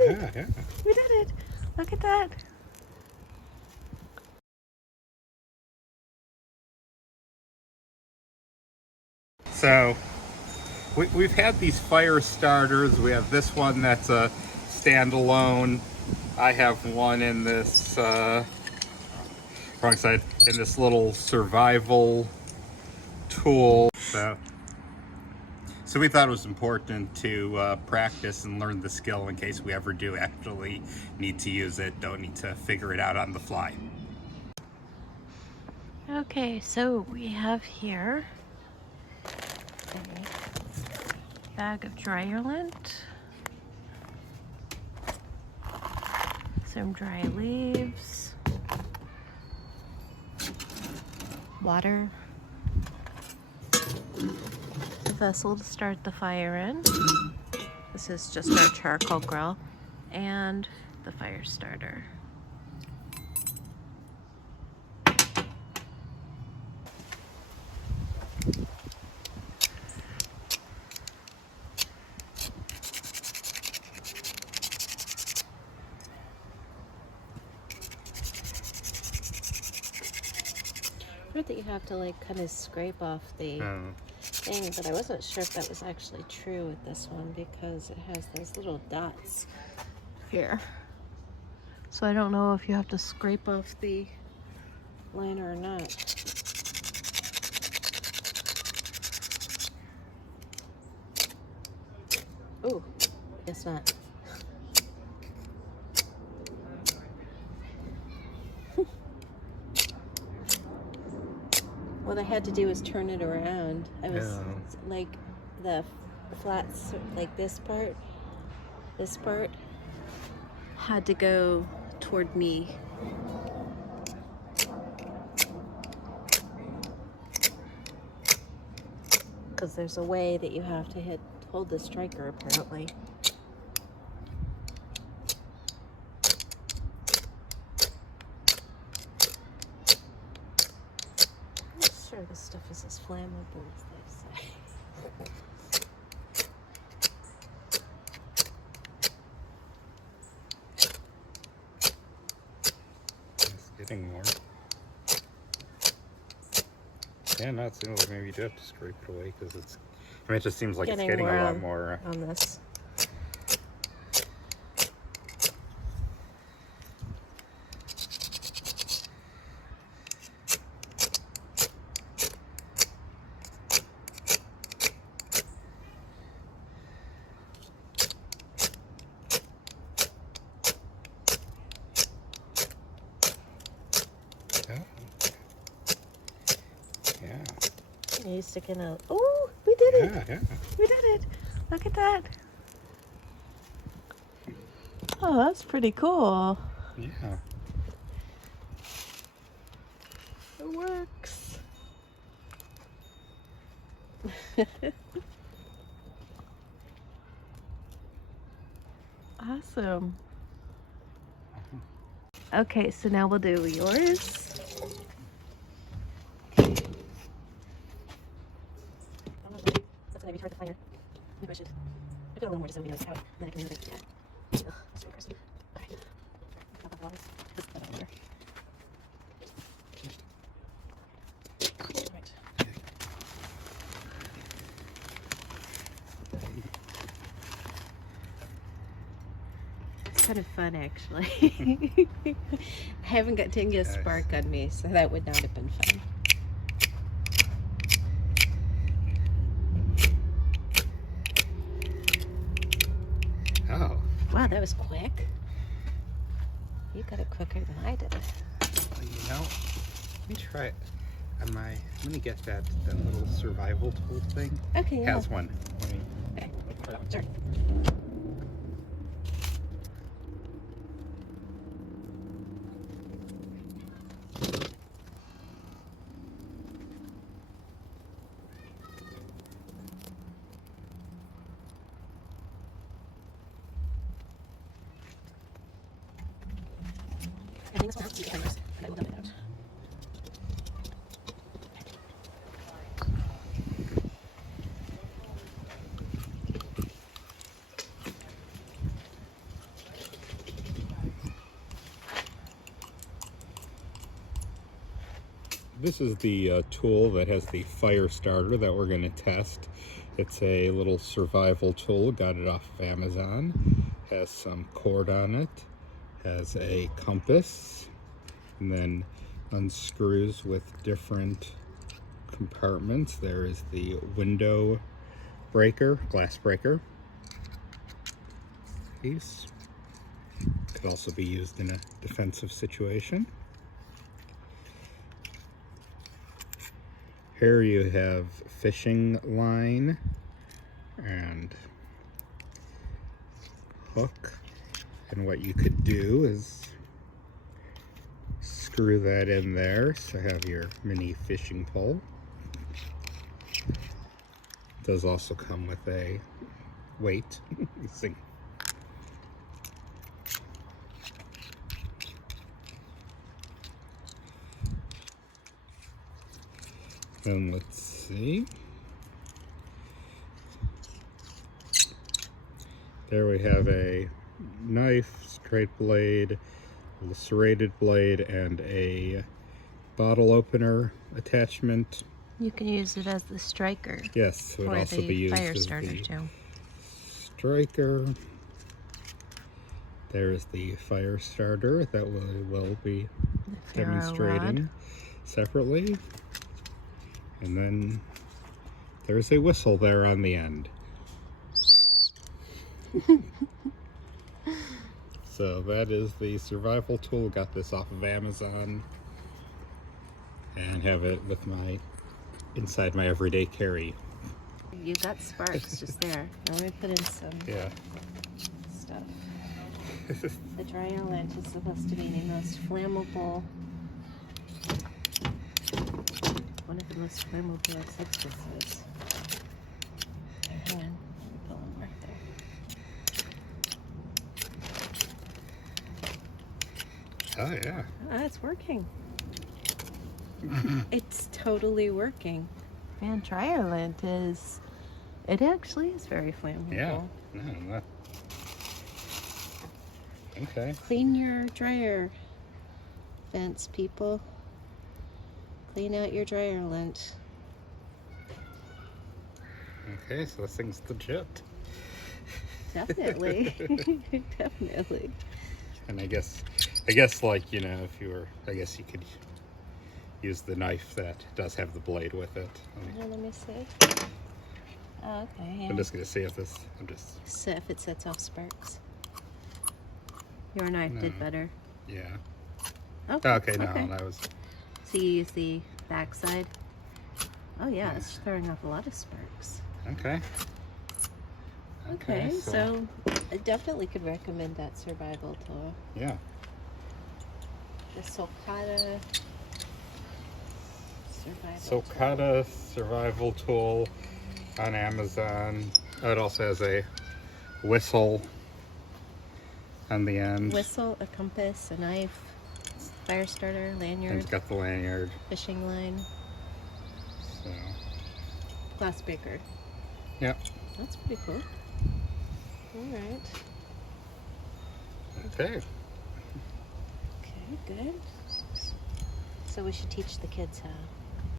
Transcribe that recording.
did it! Yeah, yeah. We did it! Look at that! So we've had these fire starters. We have this one that's a standalone. I have one in this wrong side, in this little survival tool. So we thought it was important to practice and learn the skill in case we ever do actually need to use it, don't need to figure it out on the fly. Okay, so we have here a bag of dryer lint, some dry leaves, water, a vessel to start the fire in. This is just our charcoal grill, and the fire starter. I heard that you have to like kind of scrape off the thing, but I wasn't sure if that was actually true with this one because it has those little dots here. So I don't know if you have to scrape off the liner or not. Ooh, guess not. What I had to do was turn it around. I was like the flats, like this part had to go toward me. Because there's a way that you have to hold the striker apparently. I'm not sure this stuff is as flammable as they say. It's getting more. Yeah, no, it seems like maybe you do have to scrape it away because it's, I mean, it just seems like it's getting a lot more on this. He's sticking out. Oh, we did it! Yeah. We did it! Look at that! Oh, that's pretty cool. Yeah. It works. Awesome. Okay, so now we'll do yours. That's gonna be hard to fire. Maybe I should. I've got a little more just so we know it's out, and then I can move it. Yeah. Ugh, it's so crispy. Alright. Got that water. Just put that over there. Alright. It's kind of fun, actually. I haven't got to get a spark on me, so that would not have been fun. Oh. Wow, that was quick. You got it quicker than I did. Well, you know, let me try it. Let me get that little survival tool thing. Okay, yeah. Has one. Okay. Sure. I think this one has two cameras, and I will dump it out. this is the tool that has the fire starter that we're going to test. It's a little survival tool. Got it off of Amazon. Has some cord on it. Has a compass. And then unscrews with different compartments. There is the window breaker, glass breaker piece. Could also be used in a defensive situation. Here you have fishing line and hook, and what you could do is screw that in there so you have your mini fishing pole. It does also come with a weight. And let's see. There we have a knife, straight blade, a serrated blade, and a bottle opener attachment. You can use it as the striker. Yes, it would or also the be used fire as starter the too. striker. There's the fire starter that we will be The Ferro demonstrating rod. separately. And then there's a whistle there on the end. So that is the survival tool. Got this off of Amazon and have it with inside my everyday carry. You got sparks just there. Now let me put in some stuff. The dryer lint is supposed to be the most flammable, one of the most flammable substances. Hang on, put one more there. Oh yeah. Ah, it's working. It's totally working. Man, dryer lint it actually is very flammable. Yeah. No, okay. Clean your dryer vents, people. Clean out your dryer lint. Okay, so this thing's legit. Definitely. Definitely. And I guess like, you know, if you were, I guess you could use the knife that does have the blade with it. Let me see. Oh, okay, yeah. I'm just gonna see if this, So if it sets off sparks. Your knife did better. yeah. Okay, No, that was, So you use the back side. Oh yeah, it's throwing off a lot of sparks. okay. Okay, so I definitely could recommend that survival tool. Yeah. The Sulcata survival Sulcata survival tool on Amazon. It also has a whistle on the end. Whistle, a compass, a knife, fire starter, And lanyard, it's got the lanyard. fishing line, So glass breaker. Yep. That's pretty cool. Alright. Okay. Okay, good. So we should teach the kids how.